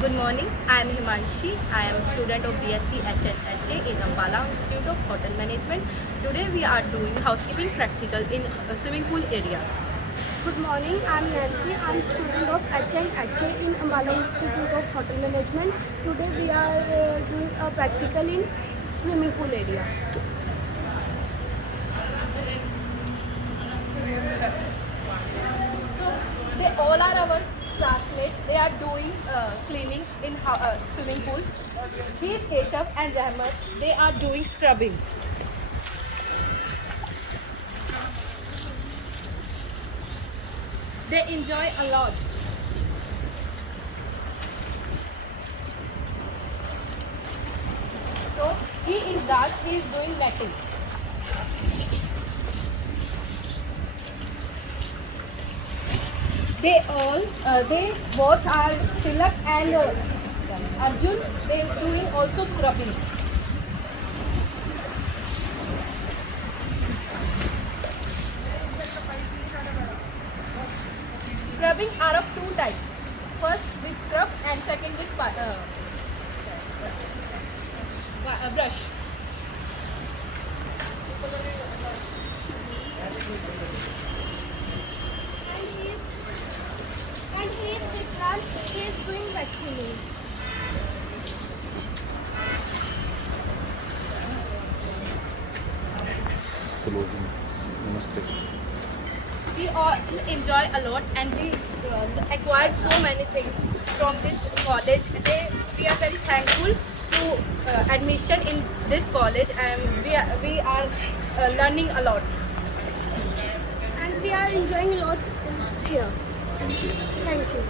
Good morning. I am Himanshi. I am a student of BSc HNHA in Ambala Institute of Hotel Management. Today we are doing housekeeping practical in a swimming pool area. Good morning, I am Nancy. I am student of HNHA in Ambala Institute of Hotel Management. Today we are doing a practical in swimming pool area. So they all are our classmates. They are doing cleaning in swimming pool. Here Keshav and Rahmat, they are doing scrubbing. They enjoy a lot. So he is Raj, he is doing netting. They both are Tilak and Arjun. They doing also scrubbing. Scrubbing are of two types. First with scrub and second with brush. And he is Vikram. He is doing wet cleaning. Namaste. We all enjoy a lot and we acquired so many things from this college. We are very thankful to admission in this college, and we are learning a lot. And we are enjoying a lot here. Thank you. Thank you.